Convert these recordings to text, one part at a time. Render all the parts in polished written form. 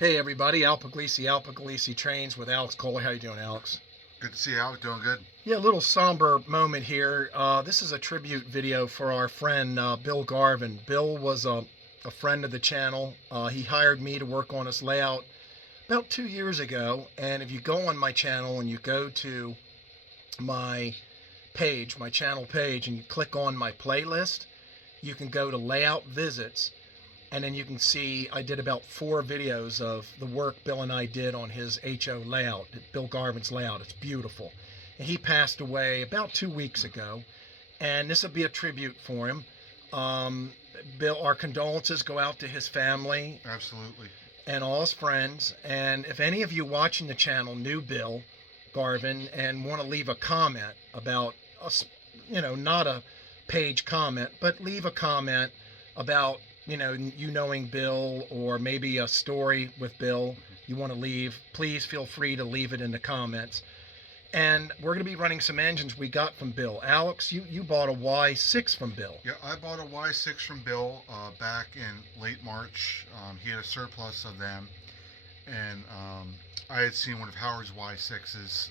Hey everybody, Al Pugliese Trains with Alex Kohler. How you doing, Alex? Good to see you, Alex. Doing good. Yeah, a little somber moment here. This is a tribute video for our friend Bill Garvin. Bill was a friend of the channel. He hired me to work on his layout about 2 years ago. And if you go on my channel and you go to my page, my channel page, and you click on my playlist, you can go to layout visits. And then you can see I did about 4 videos of the work Bill and I did on his HO layout, Bill Garvin's layout. It's beautiful. And he passed away about 2 weeks ago. And this will be a tribute for him. Bill, our condolences go out to his family. Absolutely. And all his friends. And if any of you watching the channel knew Bill Garvin and want to leave a comment about us, not a page comment, but leave a comment about you knowing Bill, or maybe a story with Bill you want to leave, please feel free to leave it in the comments. And we're going to be running some engines we got from Bill. Alex, you bought a Y6 from Bill. Yeah, I bought a Y6 from Bill back in late March. He had a surplus of them, and I had seen one of Howard's Y6s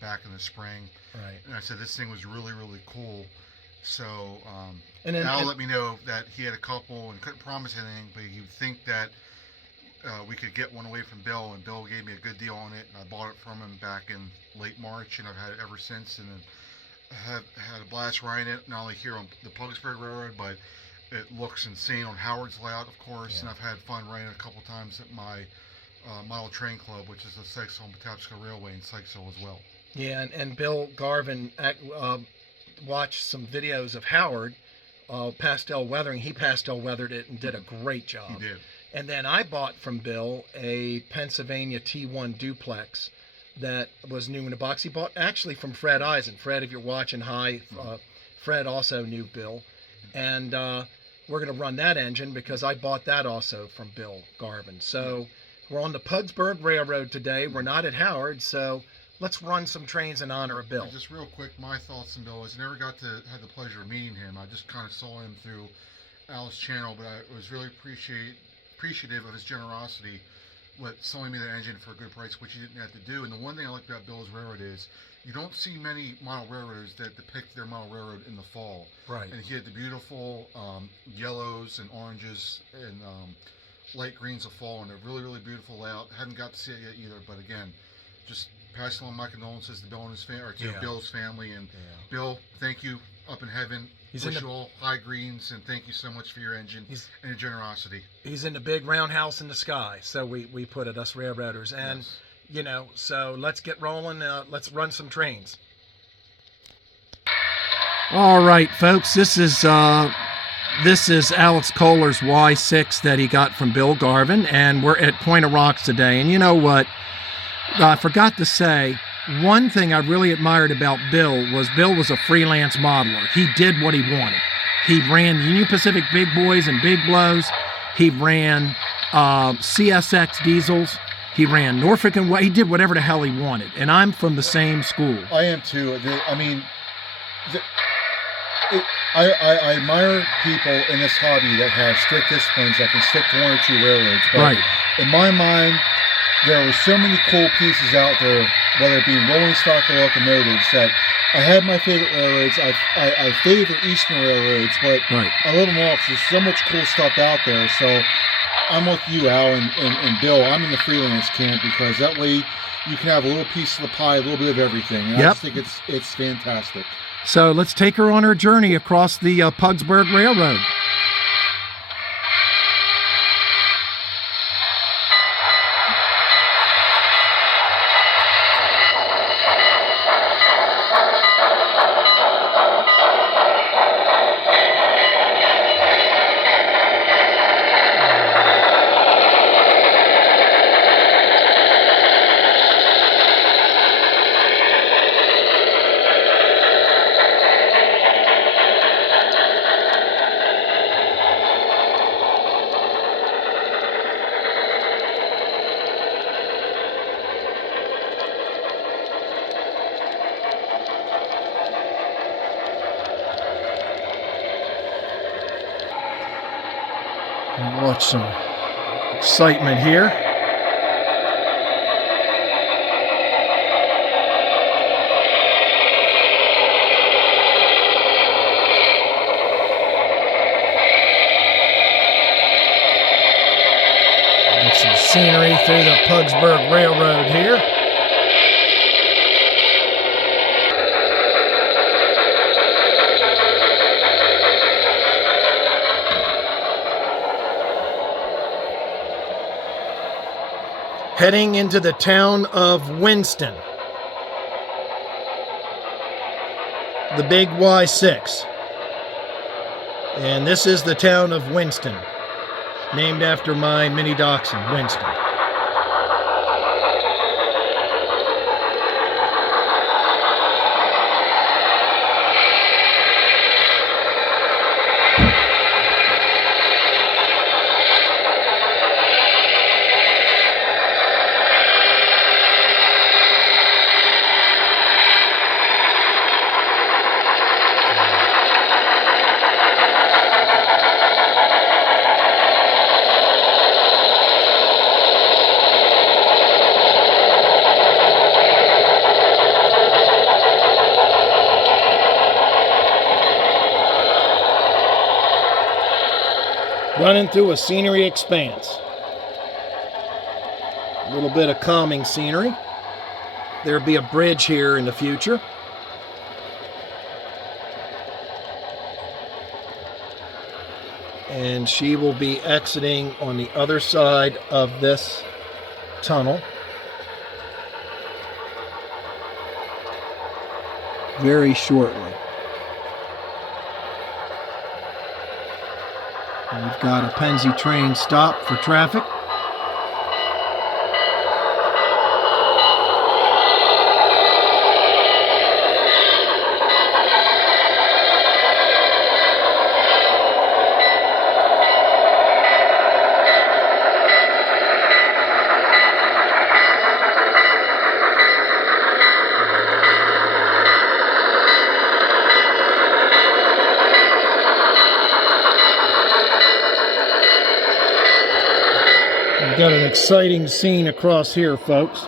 back in the spring. Right. And I said this thing was really, really cool. So And let me know that he had a couple and couldn't promise anything, but you'd think that we could get one away from Bill, and Bill gave me a good deal on it, and I bought it from him back in late March, and I've had it ever since, and have had a blast riding it, not only here on the Pugliese Railroad, but it looks insane on Howard's layout, of course, Yeah. and I've had fun riding it a couple times at my Model Train Club, which is the Sykesville and Patapsco Railway in Sykesville as well. Yeah, and Bill Garvin watched some videos of Howard pastel weathering. He pastel weathered it and did a great job. He did. And then I bought from Bill a Pennsylvania T1 duplex that was new in a box. He bought actually from Fred Eisen. Fred, if you're watching, hi. Fred also knew Bill. And we're going to run that engine because I bought that also from Bill Garvin. So we're on the Pugsburg Railroad today. We're not at Howard, so let's run some trains in honor of Bill. Just real quick, my thoughts on Bill is I never got to have the pleasure of meeting him. I just kind of saw him through Al's channel, but I was really appreciative of his generosity with selling me the engine for a good price, which he didn't have to do. And the one thing I like about Bill's railroad is you don't see many model railroaders that depict their model railroad in the fall. Right. And he had the beautiful yellows and oranges and light greens of fall, and a really, really beautiful layout. Haven't got to see it yet either, but again, just passing on my condolences to Bill and his family, or to Bill's family. And Bill, thank you up in heaven. Wish you all high greens, and thank you so much for your engine and your generosity. He's in the big roundhouse in the sky, so we put it, us railroaders. And, yes. So let's get rolling. Let's run some trains. All right, folks, this is Alex Kohler's Y6 that he got from Bill Garvin, and we're at Point of Rocks today. And you know what? I forgot to say, one thing I really admired about Bill was a freelance modeler. He did what he wanted. He ran Union Pacific Big Boys and Big Blows. He ran CSX diesels. He ran Norfolk and he did whatever the hell he wanted. And I'm from the same school. I am too. I admire people in this hobby that have strict disciplines that can stick to one or two railroads. But right. In my mind, there were so many cool pieces out there, whether it be rolling stock or locomotives, that I had my favorite railroads. I favor Eastern railroads, but I love them all because there's so much cool stuff out there. So I'm with you, Al, and Bill. I'm in the freelance camp because that way you can have a little piece of the pie, a little bit of everything. And I just think it's fantastic. So let's take her on her journey across the Pugsburg Railroad. Watch some excitement here. scenery through the Pugsburg Railroad here. Heading into the town of Winston. The big Y6. And this is the town of Winston, named after my mini dachshund, Winston. Running through a scenery expanse. A little bit of calming scenery. There'll be a bridge here in the future. And she will be exiting on the other side of this tunnel very shortly. We've got a Pennsy train stop for traffic. We've got an exciting scene across here, folks.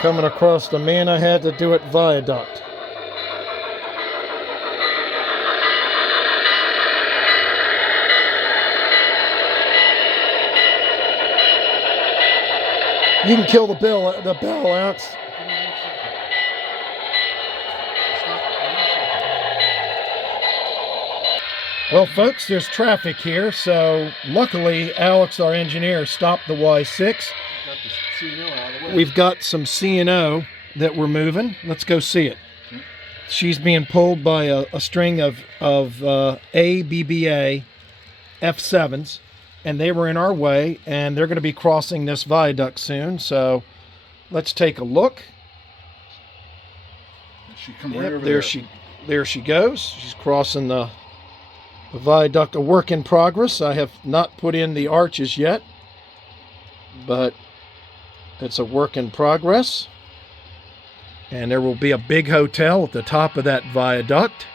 Coming across the Man-I-Had-to-Do-It viaduct. You can kill the bell, Alex. Well, folks, there's traffic here, so luckily Alex, our engineer, stopped the Y6. We've got some C&O that we're moving. Let's go see it. She's being pulled by a string of ABBA F7s, and they were in our way, and they're going to be crossing this viaduct soon, so let's take a look. Yep, there she goes. She's crossing the viaduct, a work in progress. I have not put in the arches yet, but it's a work in progress. And there will be a big hotel at the top of that viaduct.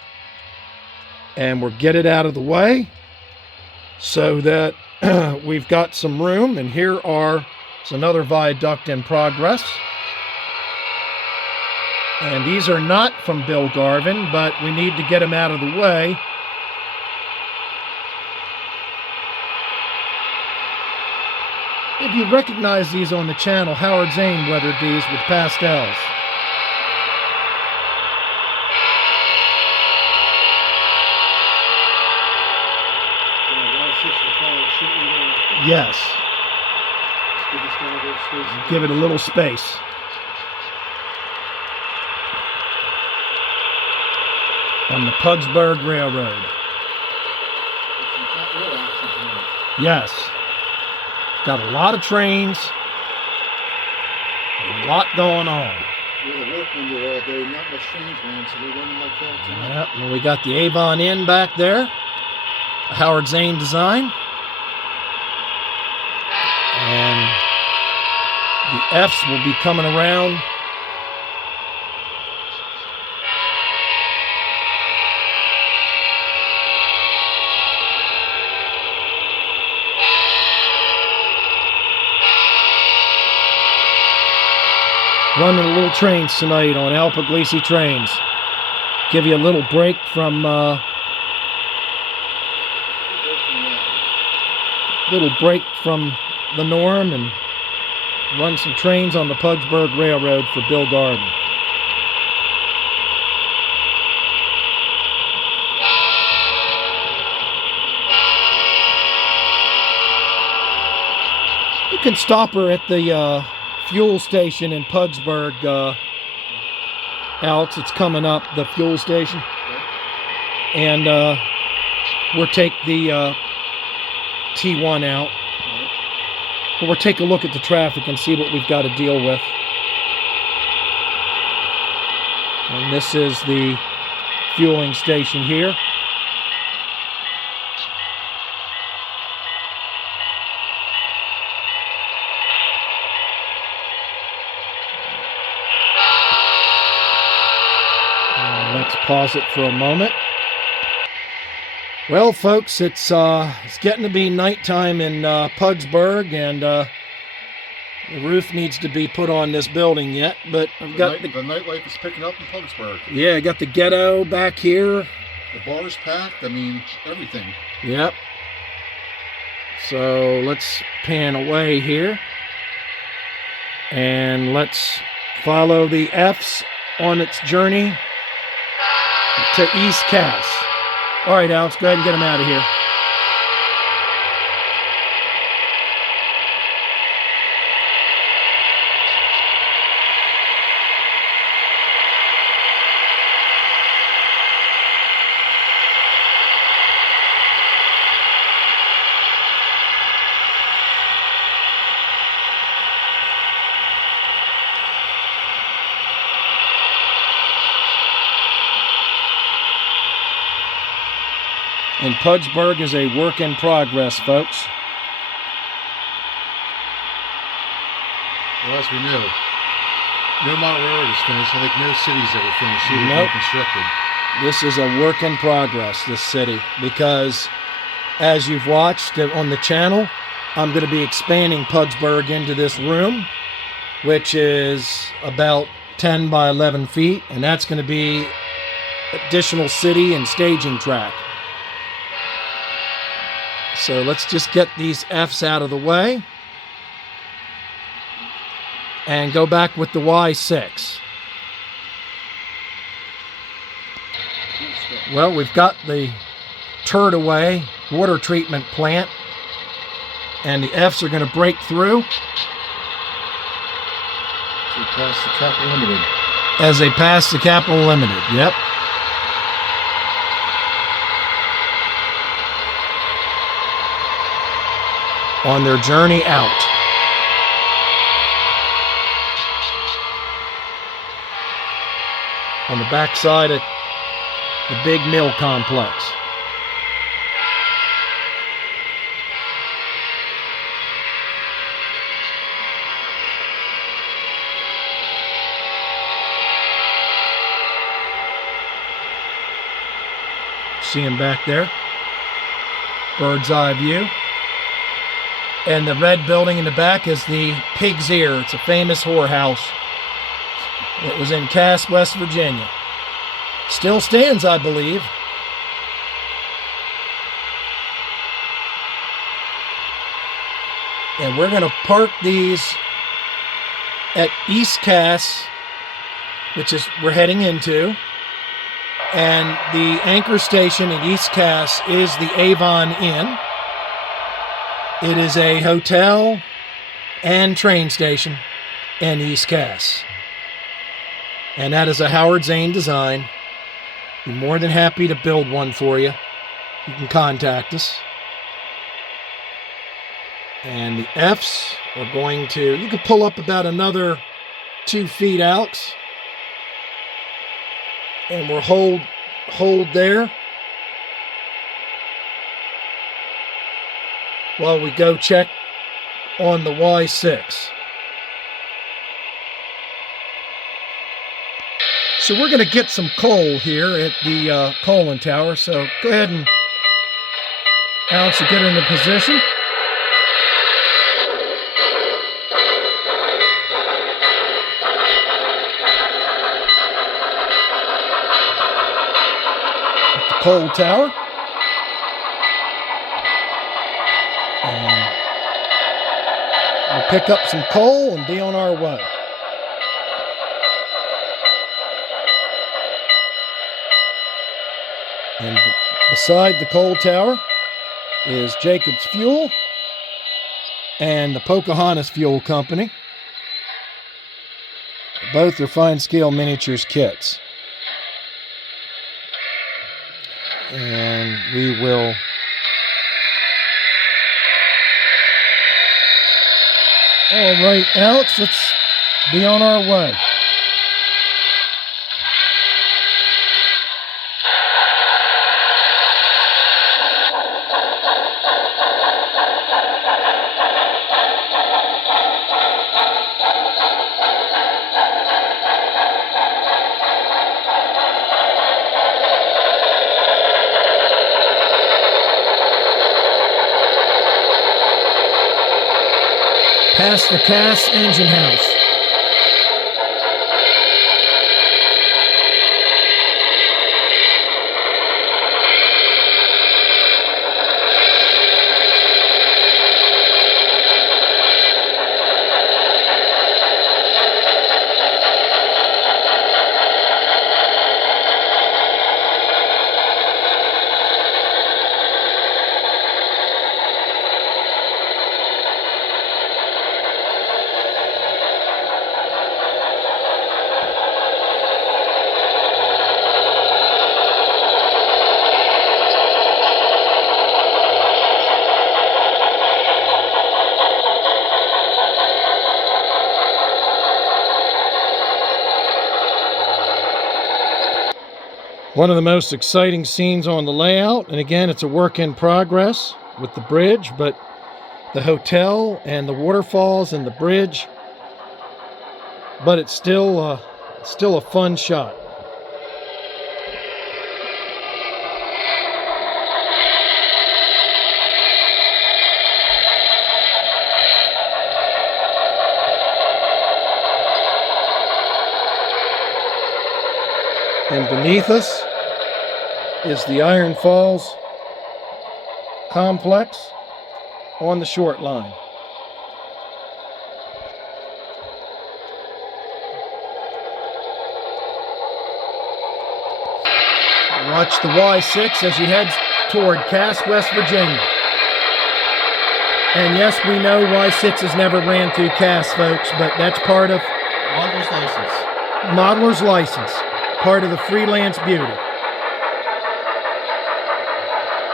And we'll get it out of the way so that we've got some room. And here is another viaduct in progress. And these are not from Bill Garvin, but we need to get them out of the way. If you recognize these on the channel, Howard Zane weathered these with pastels. Yes. Give it a little space. On the Pugsburg Railroad. Yes. Got a lot of trains, a lot going on. We're working there all day, not much trains ran, so we're running like hell tonight. Yep, and we got the Avon Inn back there, a Howard Zane design. And the Fs will be coming around. Running little trains tonight on Al Pugliese trains. Give you a little break from the norm and run some trains on the Pugsburg Railroad for Bill Garvin. You can stop her at the fuel station in Pugsburg, Alex. It's coming up, the fuel station. And we'll take the T1 out. We'll take a look at the traffic and see what we've got to deal with. And this is the fueling station here. And let's pause it for a moment. Well, folks, it's getting to be nighttime in Pugsburg, and the roof needs to be put on this building yet. But I've got the nightlife is picking up in Pugsburg. Yeah, I got the ghetto back here. The bar's packed. I mean, everything. Yep. So let's pan away here, and let's follow the F's on its journey to East Cass. All right, Alex, go ahead and get them out of here. And Pugsburg is a work in progress, folks. Well, as we know, no Mount Railroad is finished. I think no city's ever finished. Either Nope. constructed. This is a work in progress, this city, because as you've watched on the channel, I'm going to be expanding Pugsburg into this room, which is about 10 by 11 feet, and that's going to be additional city and staging track. So let's just get these F's out of the way and go back with the Y6. Well, we've got the turd away water treatment plant, and the F's are going to break through So we passed the Capital Limited. as they pass the Capital Limited. Yep. On their journey out. On the backside of the big mill complex. See him back there? Bird's eye view. And the red building in the back is the Pig's Ear. It's a famous whorehouse. It was in Cass, West Virginia. Still stands, I believe. And we're going to park these at East Cass, which is we're heading into. And the anchor station in East Cass is the Avon Inn. It is a hotel and train station in East Cass. And that is a Howard Zane design. Be more than happy to build one for you. You can contact us. And the F's are going to, you can pull up about another 2 feet, Alex. And we'll hold there while we go check on the Y6. So we're going to get some coal here at the Colin Tower. So go ahead and, Alex, will get into position. At the coal tower. And pick up some coal and be on our way. And beside the coal tower is Jacobs Fuel and the Pocahontas Fuel Company. Both are fine scale miniatures kits. And we will all right, Alex, let's be on our way. Past the Cass engine house. One of the most exciting scenes on the layout, and again, it's a work in progress with the bridge, but the hotel and the waterfalls and the bridge, but it's still a fun shot. And beneath us is the Iron Falls complex on the short line. Watch the Y6 as you head toward Cass, West Virginia. And yes, we know Y6s never ran through Cass, folks, but that's part of Modeler's license. Modeler's license. Part of the freelance beauty.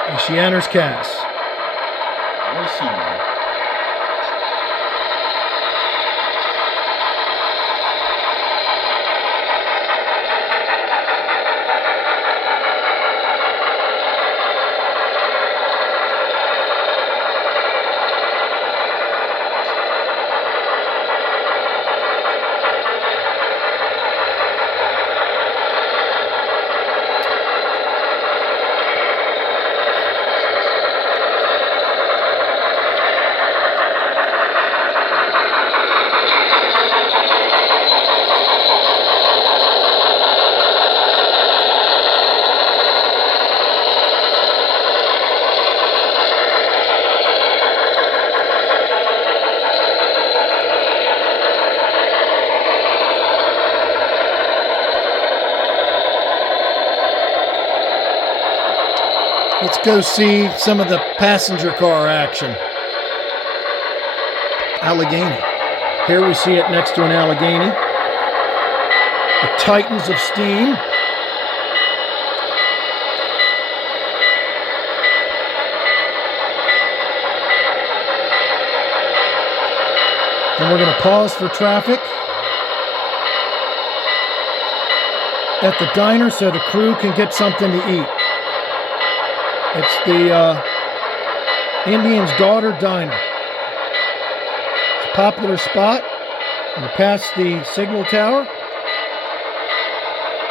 And she enters Cass. What a scene. Let's go see some of the passenger car action. Allegheny. Here we see it next to an Allegheny. The Titans of Steam. And we're going to pause for traffic at the diner so the crew can get something to eat. It's the Indian's Daughter Diner. It's a popular spot. You pass the signal tower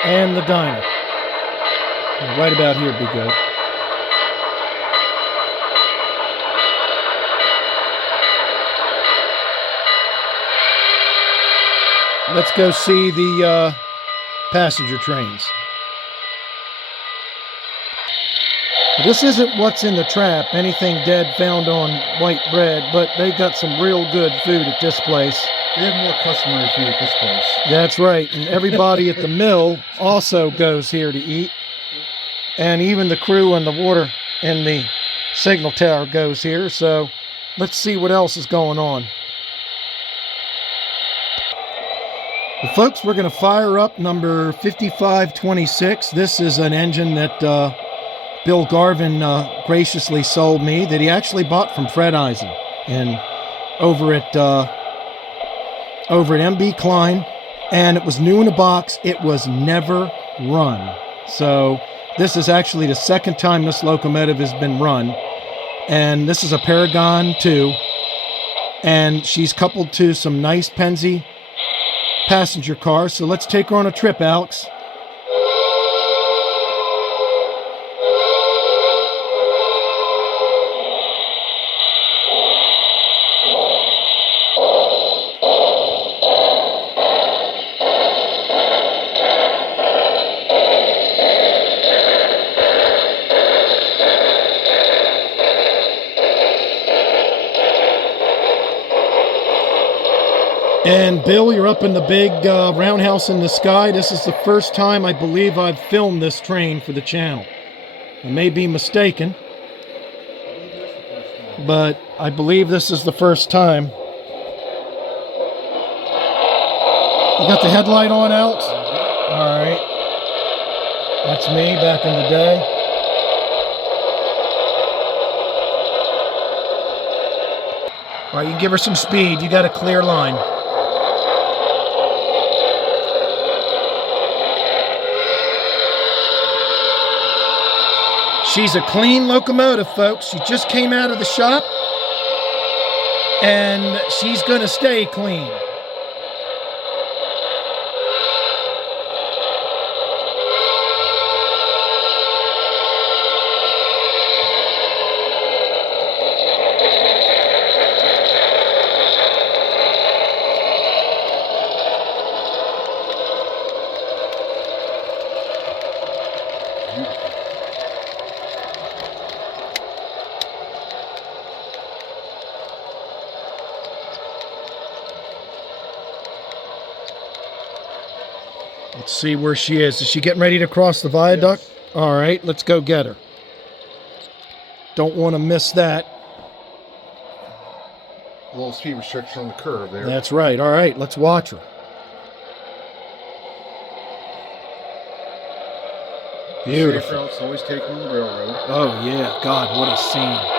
and the diner. And right about here, be good. Let's go see the passenger trains. This isn't what's in the trap, anything dead found on white bread, but they got some real good food at this place. They have more customary food at this place. That's right, and everybody at the mill also goes here to eat. And even the crew and the water in the signal tower goes here, so let's see what else is going on. Well, folks, we're going to fire up number 5526. This is an engine that Bill Garvin graciously sold me, that he actually bought from Fred Eisen and over at MB Klein, and it was new in a box. It was never run. So this is actually the second time this locomotive has been run, and this is a Paragon 2, and she's coupled to some nice Penzi passenger cars. So let's take her on a trip, Alex. And Bill, you're up in the big roundhouse in the sky. This is the first time I believe I've filmed this train for the channel. I may be mistaken, but I believe this is the first time. You got the headlight on, Alex? All right. That's me back in the day. All right, you can give her some speed. You got a clear line. She's a clean locomotive, folks. She just came out of the shop, and she's going to stay clean. Let's see where she is. Is she getting ready to cross the viaduct? Yes. All right, let's go get her. Don't want to miss that. A little speed restriction on the curve there. That's right. All right, let's watch her. Beautiful. Safe routes always take on the railroad. Oh, yeah. God, what a scene.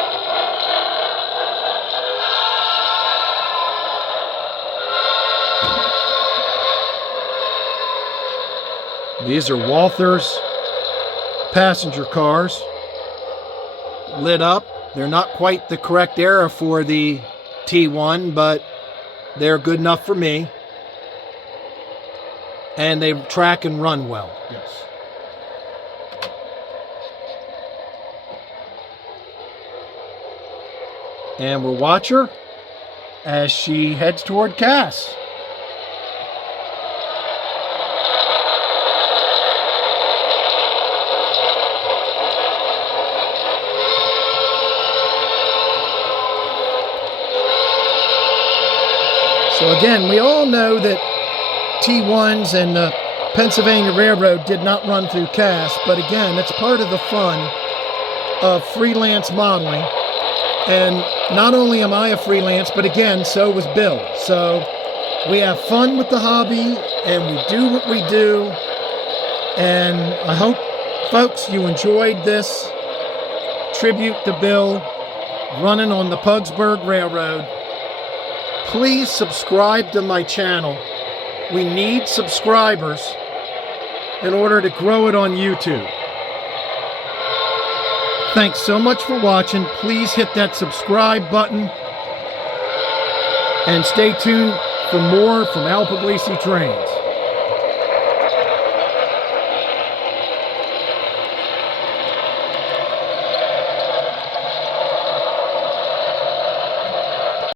These are Walther's passenger cars, lit up. They're not quite the correct era for the T1, but they're good enough for me. And they track and run well. Yes. And we'll watch her as she heads toward Cass. So again, we all know that T1s and the Pennsylvania Railroad did not run through Cass, but again, it's part of the fun of freelance modeling. And not only am I a freelance, but again, so was Bill. So we have fun with the hobby, and we do what we do. And I hope, folks, you enjoyed this tribute to Bill running on the Pugsburg Railroad. Please subscribe to my channel. We need subscribers in order to grow it on YouTube. Thanks so much for watching. Please hit that subscribe button and stay tuned for more from Al Pugliese Trains.